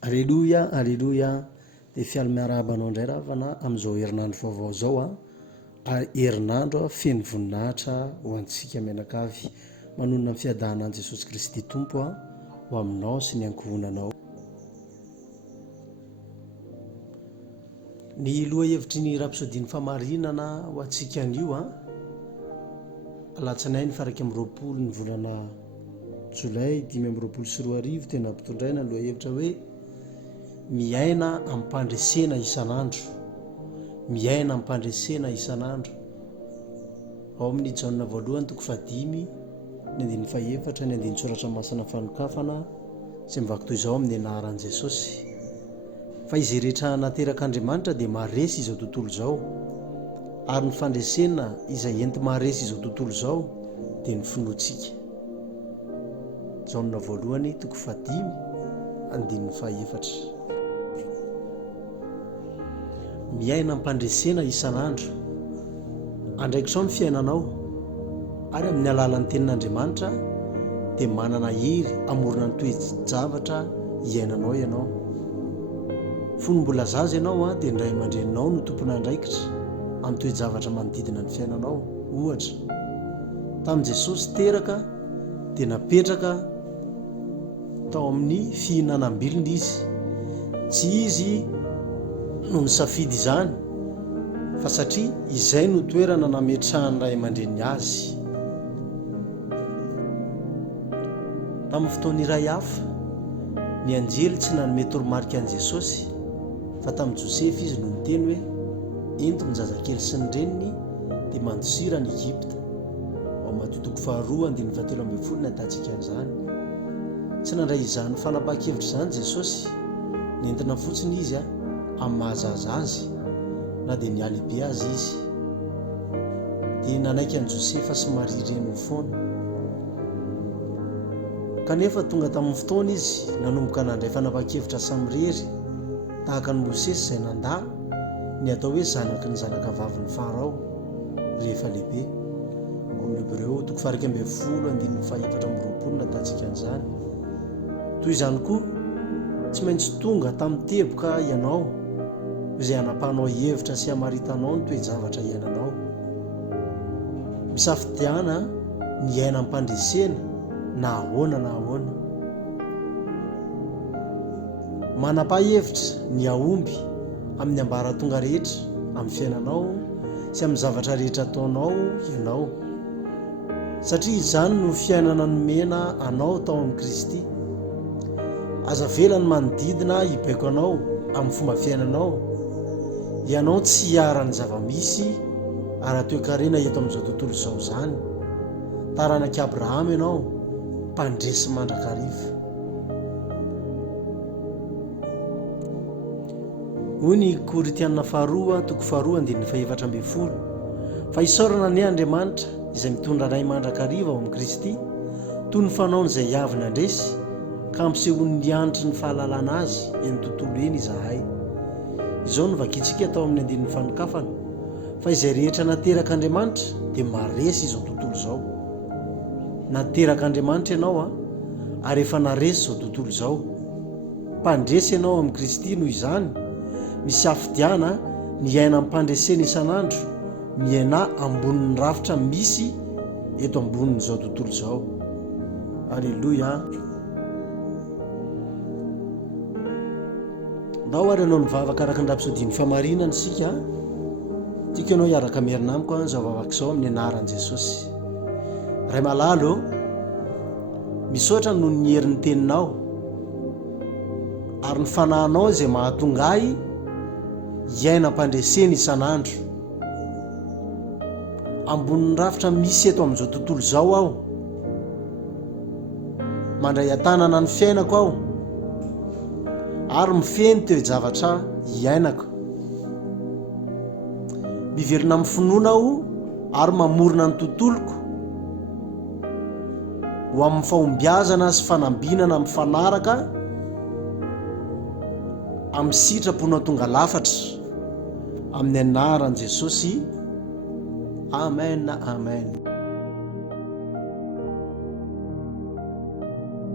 Aleloia, aleloia. Dia fialy miarabanao indray ravana amin'izao herinandro vaovao zao herinandro feno voninahitra ho antsika mianakavy. Manonona ny fiadanan'i Jesosy Kristy Tompo ho aminao sy ny ankohonanao. Ny loha hevitry ny rapsodiny famarinana ho antsika an'io alatsinainy faraka amin'ny 20 ny volana Jolay 2024 tena ampitondraina loha hevitra hoe miaina ampandresena isan'andro, miaina ampandresena isan'andro. Ao amin'ny Jaona voalohany 5:4 ny andiny soratra masina fanokafana izay mivaky toy izao amin'ny anaran'i Jesosy. Fa izy rehetra nateraka Andriamanitra dia maharesy izao tontolo izao, ary ny fandresena izay enti maharesy izao tontolo izao dia ny finoantsika. Jaona voalohany 5:4. Miaina ampandresena isan'andro, andraikitra ny fiainanao ary amin'ny alalan'ny tenin'Andriamanitra dia manana hery amorona ny toe-javatra iainanao ianao. Fony mbola zaza ianao dia indray aman-dreninao no tompona andraikitra amin'ny toe-javatra manodidina ny fiainanao. Ohatra, tamin'i Jesosy teraka dia napetraka tao amin'ny fihinanam-bilona izy. Tsy izy no nisafidy izany, fa satria izay no toerana nametrahany ray aman-dreny azy. Tamin'ny fotoana iray hafa, ny anjely tsy nanome toromarika an'i Jesosy, fa tamin'i Josefy izy no niteny hoe ento ny zazakely sy ny reniny dia mandosira ny Egypta. Ao Mateo 2:17 ahitantsika an'izany. Tsy nandray izany fanapakevitra izany Jesosy, nentina fotsiny izy amin'ny mahazaza azy na dia mialehibe azy izy. Dia nanaiky an'i Josefa sy Maria reniny foana. Kanefa tonga tamin'ny fotoana izy nanomboka nandray fanapakevitra samirery tahaka ny Mosesy izay nandà ny atao hoe zanaky ny zanakavaviny Farao rehefa lehibe. Ao amin'ny Hebreo 12:4 ahitantsika an'izany. Toy izany koa tsy maintsy tonga tamin'ny teboka ianao izay hanapahanao hevitra sy hamaritanao ny toe-javatra iainanao. Misafidiana ny aina ampandresena na ahoana na ahoana. Manapa-hevitra ny aomby amin'ny ambaratonga rehetra amin'ny fiainanao sy amin'ny zavatra rehetra ataonao ianao, satria izany no fiainana nomena anao tao amin'ny Kristy. Aza velany manodidina hibaiko anao amin'ny fomba fiainanao, ianao tsy hiara-ny zava-misy ary toe-karena eto amin'izao tontolo izao izany. Taranak'i Abrahama ianao, mpandresy mandrakariva. Hoy ny Korinthiana 2:2 fa isaorana ny Andriamanitra izay mitondra ray mandrakariva ao amin'ny Kristy toy ny fanaony izay avy nandresy ka ampisehoany antry ny fahalalana azy eny tontolo eny izahay. Izao no vakitsika tao amin'ny andinin'ny fanokafana, fa izay rehetra nateraka Andriamanitra dia maharesy izao tontolo izao. Nateraka Andriamanitra ianao ary efa naresy izao tontolo izao. Mpandresy ianao amin'ny Kristy noho izany misafidiana ny aina ampandresena isan'andro, miaina ambonin'ny rafitra misy eto ambonin'izao tontolo izao. Aleloia. Ndao ary ianao nivavaka araka ny rapsodiny famarinana isika. Tiako ianao hiaraka mierina amiko izao vavaka izao amin'ny anaran'i Jesosy. Ray malalo, misaotra noho ny herin'ny teninao ary ny fanahinao izay mahatonga ahy hiaina ampandresena isan'andro. Ambonin'ny rafitra misy eto amin'izao tontolo izao aho, mandray an-tanana ny fiainako aho ary mifeny toe-javatra iainako. Miverina amin'ny finoana aho ary mamorona ny tontoloko ho amin'ny fahombiazana sy fanambinana amin'ny fanaraka amin'ny sitrapona tonga lafatra amin'ny anaran'i Jesosy. Amen, amen.